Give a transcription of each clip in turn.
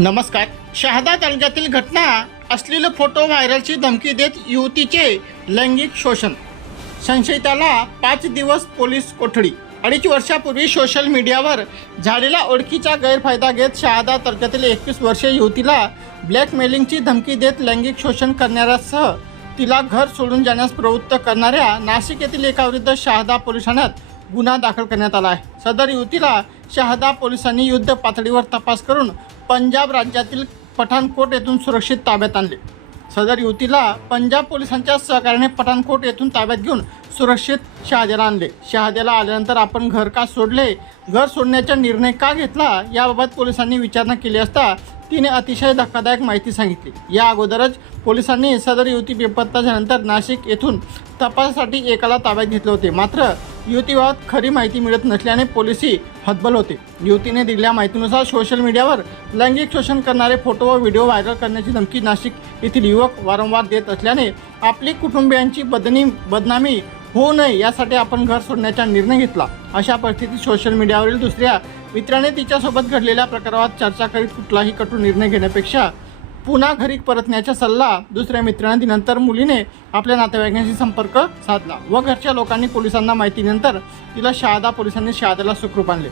नमस्कार. शहादा तालुक्यातील घटना असलेले फोटो व्हायरलची धमकी देत युवतीचे लैंगिक शोषण. संशयिताला पाच दिवस पोलीस कोठडी. अडीच वर्षापूर्वी सोशल मीडियावर झालेला ओळखीचा गैरफायदा घेत शहादा तालुक्यातील एकवीस वर्षीय युवतीला ब्लॅकमेलिंगची धमकी देत लैंगिक शोषण करणाऱ्यासह तिला घर सोडून जाण्यास प्रवृत्त करणाऱ्या नाशिक येथील एकाविरुद्ध शहादा पोलीस ठाण्यात गुन्हा दाखल करण्यात आला आहे. सदर युवतीला शहादा पोलिसांनी युद्ध पातळीवर तपास करून पंजाब राज्यातील पठाणकोट येथून सुरक्षित ताब्यात आणले. सदर युवतीला पंजाब पोलिसांच्या सहकार्याने पठाणकोट येथून ताब्यात घेऊन सुरक्षित शहाद्याला आणले. शहाद्याला आल्यानंतर आपण घर का सोडले? घर सोडण्याचा निर्णय का घेतला? याबाबत पोलिसांनी विचारणा केली असता तिने अतिशय धक्कादायक माहिती सांगितली. या अगोदरच पोलिसांनी सदर युवती बेपत्ता झाल्यानंतर नाशिक येथून तपासासाठी एकाला ताब्यात घेतले होते. मात्र युवतीबाबत खरी माहिती मिळत नसल्याने पोलिसही हतबल होते. युवतीने दिलेल्या माहितीनुसार सोशल मीडियावर लैंगिक शोषण करणारे फोटो व व्हिडिओ व्हायरल करण्याची धमकी नाशिक येथील युवक वारंवार देत असल्याने आपली कुटुंबियांची बदनी बदनामी होऊ नये यासाठी आपण घर सोडण्याचा निर्णय घेतला. अशा परिस्थितीत सोशल मीडियावरील दुसऱ्या मित्राने तिच्यासोबत घडलेल्या प्रकारावर चर्चा करीत कुठलाही कटू निर्णय घेण्यापेक्षा पुन्हा घरी परतण्याचा सल्ला दुसऱ्या मित्राने दिनंतर मुलीने आपल्या नातेवाईकांशी संपर्क साधला व घरच्या लोकांनी पोलिसांना माहितीनंतर तिला शहादा पोलिसांनी शहादाला सुखरूप आणले.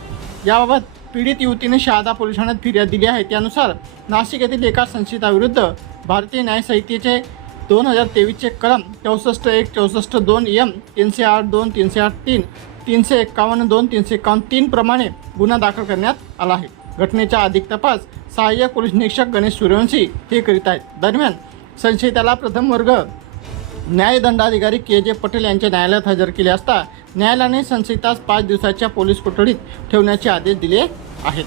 याबाबत पीडित युवतीने शहादा पोलिसांना फिर्याद दिली आहे. त्यानुसार नाशिक येथील एका संशयिताविरुद्ध भारतीय न्याय संहितेचे दोन हजार तेवीसचे कलम चौसष्ट एक चौसष्ट दोन एम तीनशे आठ दोन तीनशे आठ तीन तीनशे एक्कावन्न दोन तीनशे एकावन्न तीनप्रमाणे गुन्हा दाखल करण्यात आला आहे. घटनेचा अधिक तपास सहाय्यक पोलीस निरीक्षक गणेश सूर्यवंशी हे करीत आहेत. दरम्यान संशयिताला प्रथम वर्ग. न्यायदंडाधिकारी के जे पटेल यांच्या न्यायालयात हजर केले असता न्यायालयाने संशयितास पाच दिवसाच्या पोलीस कोठडीत ठेवण्याचे आदेश दिले आहेत.